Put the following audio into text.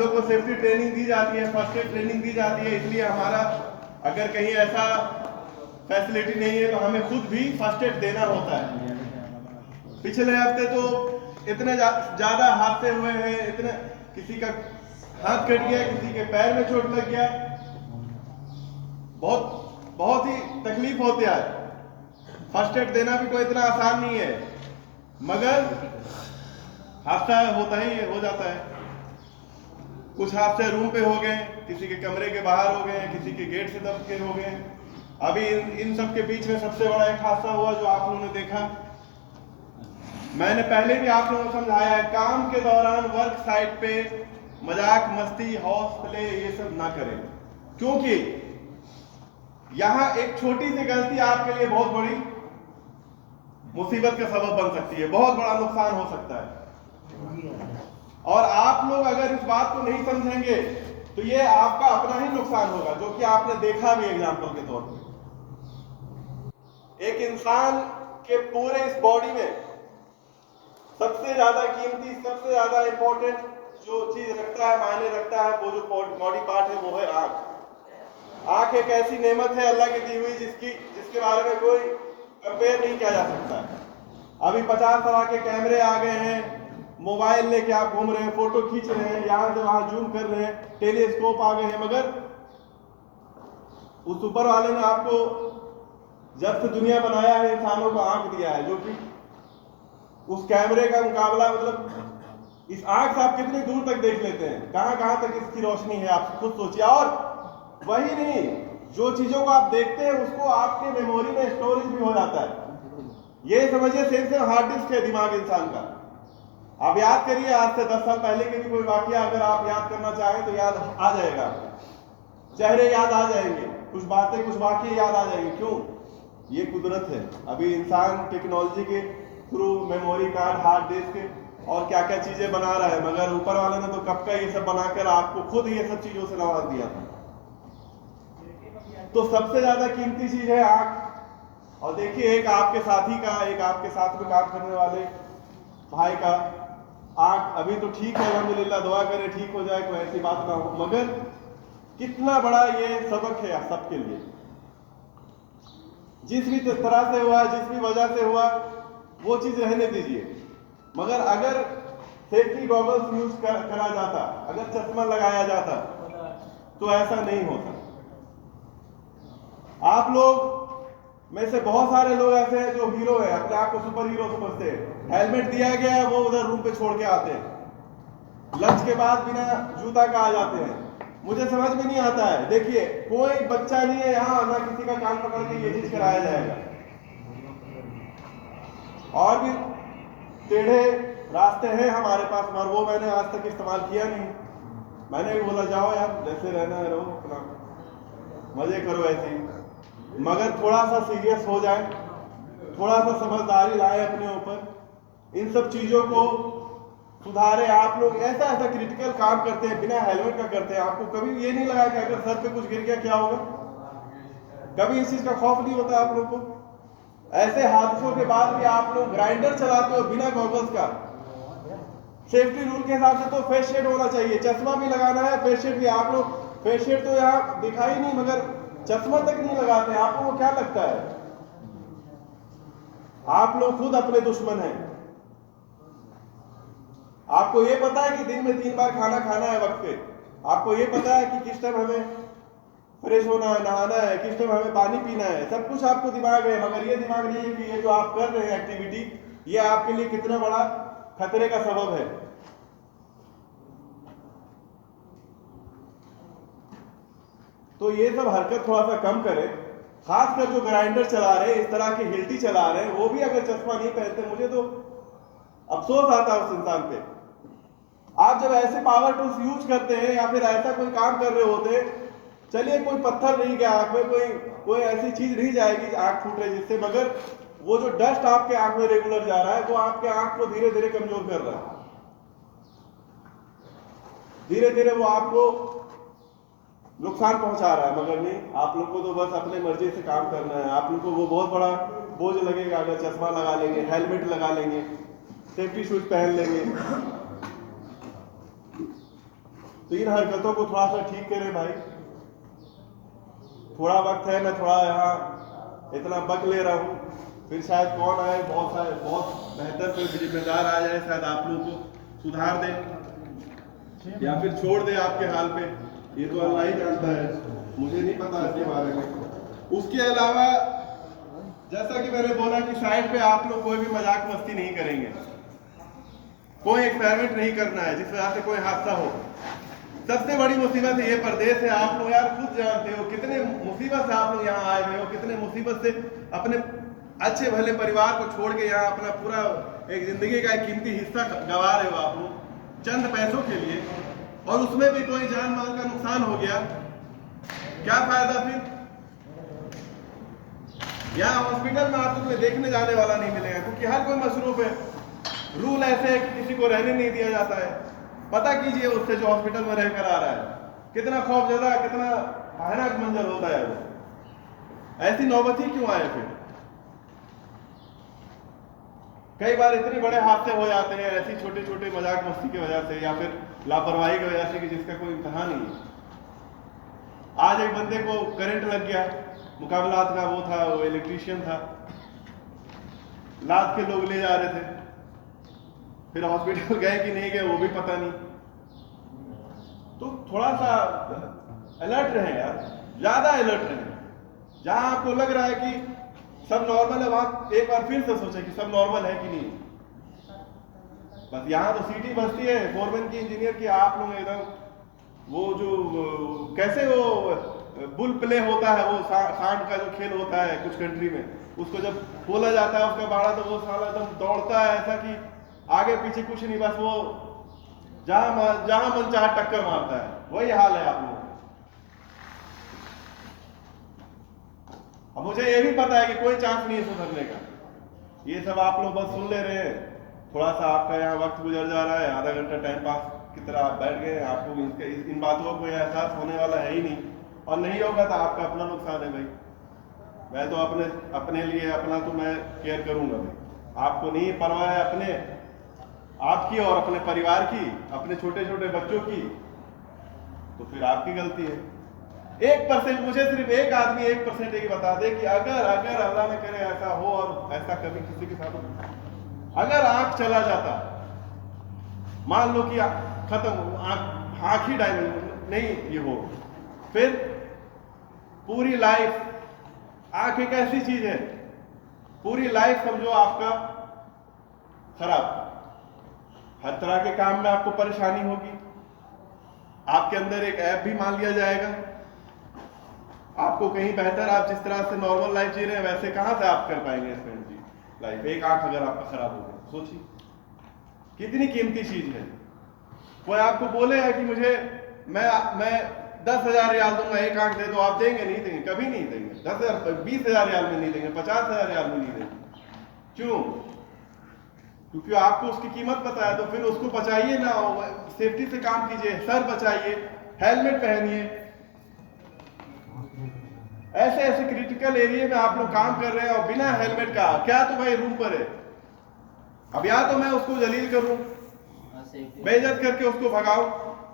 लोग को safety training दी जाती है, फर्स्ट एड ट्रेनिंग दी जाती है, इसलिए हमारा अगर कहीं ऐसा फैसिलिटी नहीं है तो हमें खुद भी फर्स्ट एड देना होता है। पिछले हफ्ते तो इतने ज्यादा हादसे हुए हैं, इतने किसी का हाथ कट गया, किसी के पैर में चोट लग गया, बहुत ही तकलीफ होती है। फर्स्ट एड देना भी कोई इतना आसान नहीं है, मगर हादसा होता ही हो जाता है। कुछ हादसे रूम पे हो गए, किसी के कमरे के बाहर हो गए, किसी के गेट से दब के हो गए। अभी इन सब के बीच में सबसे बड़ा एक हादसा हुआ जो आप लोगों ने देखा। मैंने पहले भी आप लोगों को समझाया है, काम के दौरान वर्क साइट पे मजाक मस्ती हौस प्ले ये सब ना करें, क्योंकि यहां एक छोटी सी गलती आपके लिए बहुत बड़ी मुसीबत का सबब बन सकती है, बहुत बड़ा नुकसान हो सकता है। और आप लोग अगर इस बात को नहीं समझेंगे तो ये आपका अपना ही नुकसान होगा, जो कि आपने देखा भी एग्जाम्पल के तौर पर। एक इंसान के पूरे इस बॉडी में सबसे ज्यादा कीमती, सबसे ज्यादा इंपॉर्टेंट जो चीज रखता है, मायने रखता है, वो जो बॉडी पार्ट है वो है आंख। आंख एक ऐसी नेमत है अल्लाह की दी हुई जिसके बारे में कोई कंपेयर नहीं किया जा सकता। अभी 50 तरह के कैमरे आ गए हैं, मोबाइल लेके आप घूम रहे हैं, फोटो खींच रहे हैं, यहां से वहां जूम कर रहे हैं, टेलीस्कोप आ गए हैं, मगर उस ऊपर वाले ने आपको जब से दुनिया बनाया है इंसानों को आंख दिया है, जो कि उस कैमरे का मुकाबला, मतलब इस आंख से आप कितनी दूर तक देख लेते हैं, कहां कहां तक इसकी रोशनी है, आप खुद सोचिए। और वही नहीं, जो चीजों को आप देखते हैं उसको आपके मेमोरी में स्टोरेज भी हो जाता है। ये समझिए सिर्फ हार्ड डिस्क है दिमाग इंसान का। आप याद करिए, आज से 10 साल पहले के भी कोई वाकया अगर आप याद करना चाहें तो याद आ जाएगा, चेहरे याद आ जाएंगे, कुछ बातें कुछ वाकये याद आ जाएंगे। क्यों? ये कुदरत है। अभी इंसान टेक्नोलॉजी के through memory card, hard disk और क्या क्या चीजें बना रहा है, मगर ऊपर वाले ने तो कब का ये सब बनाकर आपको खुद ये सब चीजों से नवाज दिया था। तो सबसे ज्यादा कीमती चीज है आंख। और देखिए, एक आपके साथी का, एक आपके साथ में काम करने वाले भाई का आंख अभी तो ठीक है, अल्हम्दुलिल्लाह, दुआ करें ठीक हो जाए, कोई ऐसी बात ना हो, मगर कितना बड़ा ये सबक है सबके लिए। जिस भी तरह से हुआ, जिस भी वजह से हुआ, वो चीज रहने दीजिए, मगर अगर सेफ्टी गॉगल्स यूज करा जाता, अगर चश्मा लगाया जाता तो ऐसा नहीं होता। आप लोग में से बहुत सारे लोग ऐसे हैं जो हीरो है, अपने आप को सुपर हीरो समझते हैं। हेलमेट दिया गया है, वो उधर रूम पे छोड़ के आते हैं, लंच के बाद बिना जूता का आ जाते हैं। मुझे समझ में नहीं आता है। देखिए, कोई बच्चा नहीं है यहाँ ना किसी का कान पकड़ के ये चीज कराया जाएगा। और भी टेढ़े रास्ते हैं हमारे पास, मगर वो मैंने आज तक इस्तेमाल किया नहीं। मैंने भी बोला जाओ यार, जैसे रहना है रहो, अपना मजे करो ऐसे ही, मगर थोड़ा सा सीरियस हो जाए, थोड़ा सा समझदारी लाए अपने ऊपर, इन सब चीजों को सुधारे। आप लोग ऐसा ऐसा क्रिटिकल काम करते हैं, बिना हेलमेट का करते हैं, आपको कभी ये नहीं लगा कि अगर सर पे कुछ गिर गया क्या होगा? कभी इस चीज का खौफ नहीं होता आप लोग को? ऐसे हादसों के बाद भी आप लोग ग्राइंडर चलाते हो बिना गॉगल्स का। सेफ्टी रूल के हिसाब से तो फेस शेड होना चाहिए, चश्मा भी लगाना है, फेस शेड भी। आप लोग फेस शेड तो यहाँ दिखाई नहीं, मगर चश्मा तक नहीं लगाते। आपको क्या लगता है? आप लोग खुद अपने दुश्मन हैं। आपको ये पता है कि दिन में 3 बार खाना खाना है वक्त पे? आपको ये पता है कि किस टाइम हमें फ्रेश होना है, नहाना है, किस टाइम हमें पानी पीना है? सब कुछ आपको दिमाग है, मगर ये दिमाग नहीं है कि ये जो आप कर रहे हैं एक्टिविटी, ये आपके लिए कितना बड़ा खतरे का सबब है। तो ये सब हरकत थोड़ा सा कम करें। खासकर जो ग्राइंडर चला रहे हैं, इस तरह की हिल्टी चला रहे हैं, वो भी अगर चश्मा नहीं पहनते, मुझे तो अफसोस आता है उस इंसान पे। आप जब ऐसे पावर टूल्स यूज करते हैं या फिर ऐसा कोई काम कर रहे होते हैं, चलिए कोई पत्थर नहीं गया आंख में, कोई ऐसी चीज नहीं जाएगी आंख फूट रही जिससे, मगर वो जो डस्ट आपके आंख में रेगुलर जा रहा है, वो आपके आंख को धीरे धीरे कमजोर कर रहा है। धीरे धीरे वो आपको नुकसान पहुंचा रहा है, मगर नहीं, आप लोग को तो बस अपने मर्जी से काम करना है। आप लोग को वो बहुत बड़ा बोझ लगेगा अगर चश्मा लगा लेंगे, हेलमेट लगा लेंगे, सेफ्टी शूज पहन लेंगे। तो इन हरकतों को थोड़ा सा ठीक करें भाई। थोड़ा वक्त है, मैं थोड़ा यहाँ इतना बक ले रहा हूँ, फिर शायद कौन आए, बहुत बेहतर कोई जिम्मेदार आ जाए, शायद आप लोगों को सुधार दे या फिर छोड़ दे आपके हाल पे। ये तो अल्लाह ही जानता है, मुझे नहीं पता इसके बारे में। उसके अलावा जैसा कि मैंने बोला कि साइड पे आप लोग कोई भी मजाक मस्ती नहीं करेंगे, कोई एक्सपेरिमेंट नहीं करना है जिस वजह से कोई हादसा हो। सबसे बड़ी मुसीबत ये प्रदेश है, आप लोग यार खुद जानते हो कितने मुसीबत से आप लोग यहाँ आए हुए हो, कितने मुसीबत से अपने अच्छे भले परिवार को छोड़ के यहाँ अपना पूरा एक जिंदगी का एक कीमती हिस्सा गंवा रहे हो आप लोग चंद पैसों के लिए, और उसमें भी कोई जान माल का नुकसान हो गया, क्या फायदा फिर? यहाँ हॉस्पिटल में आप लोग देखने जाने वाला नहीं मिलेगा, क्योंकि हर कोई मसरूफ है। रूल ऐसे है कि किसी को रहने नहीं दिया जाता है। पता कीजिए उससे जो हॉस्पिटल में रहकर आ रहा है, कितना खौफजदा, कितना भयानक मंजर होता है वो। ऐसी नौबत ही क्यों आए फिर? कई बार इतने बड़े हादसे हो जाते हैं ऐसी छोटे छोटे मजाक मस्ती की वजह से, या फिर लापरवाही की वजह से, कि जिसका कोई इम्तिहान नहीं है। आज एक बंदे को करंट लग गया, मुकाबलात का वो था, वो इलेक्ट्रीशियन था, लाद के लोग ले जा रहे थे, फिर हॉस्पिटल गए कि नहीं गए वो भी पता नहीं। तो थोड़ा सा अलर्ट रहें यार, ज्यादा अलर्ट रहें। जहां आपको लग रहा है कि सब नॉर्मल है, वहां एक बार फिर से सोचें कि सब नॉर्मल है कि नहीं। बस यहाँ तो सीटी बजती है फोरमैन की, इंजीनियर की, आप लोग एकदम वो जो कैसे वो बुल प्ले होता है, वो सांड का जो खेल होता है कुछ कंट्री में, उसको जब खोला जाता है उसका बाड़ा, तो वो साला एकदम दौड़ता है ऐसा कि आगे पीछे कुछ नहीं, बस वो जहां मन चाहे टक्कर मारता है। वही हाल है आप लोगों का। अब मुझे ये भी पता है कि कोई चांस नहीं है सुधरने का। ये सब आप लोग बस सुन ले रहे हैं, थोड़ा सा आपका यहाँ वक्त गुजर जा रहा है, आधा घंटा टाइम पास की तरह आप बैठ गए। आपको इन बातों का कोई एहसास होने वाला है ही नहीं, और नहीं होगा तो आपका अपना नुकसान है भाई। मैं तो अपने लिए अपना तो मैं केयर करूंगा भाई, आपको नहीं परवाह है अपने आपकी और अपने परिवार की, अपने छोटे छोटे बच्चों की, तो फिर आपकी गलती है। 1% मुझे सिर्फ एक आदमी 1% ये बता दे कि अगर अल्लाह न करे ऐसा हो, और ऐसा कभी किसी के साथ हो, अगर आंख चला जाता, मान लो कि खत्म, आंख ही डायमेंशन नहीं ये हो, फिर पूरी लाइफ, आंख एक ऐसी चीज है, पूरी लाइफ समझो आपका खराब। हर तरह के काम में आपको परेशानी होगी, आपके अंदर एक ऐप भी मान लिया जाएगा, आपको कहीं बेहतर, आप जिस तरह से नॉर्मल लाइफ जी रहे हैं वैसे कहां से आप कर पाएंगे स्पेंड जी लाइफ। एक आंख अगर आपका खराब हो गया, सोचिए कितनी कीमती चीज है। कोई आपको बोलेगा कि मुझे मैं 10,000 रियाल दूंगा, एक आंख दे दो, आप देंगे? नहीं देंगे, कभी नहीं देंगे। 10,000 20,000 रियाल में नहीं देंगे, 50,000 रियाल में नहीं देंगे। क्यों? क्योंकि आपको उसकी कीमत पता है। तो फिर उसको बचाइए ना, सेफ्टी से काम कीजिए, सर बचाइए, हेलमेट पहनिए। ऐसे ऐसे क्रिटिकल एरिया में आप लोग काम कर रहे हैं और बिना हेलमेट का, क्या तो भाई रूम पर है। अब या तो मैं उसको जलील करूं, बेइज्जत करके उसको भगाऊं,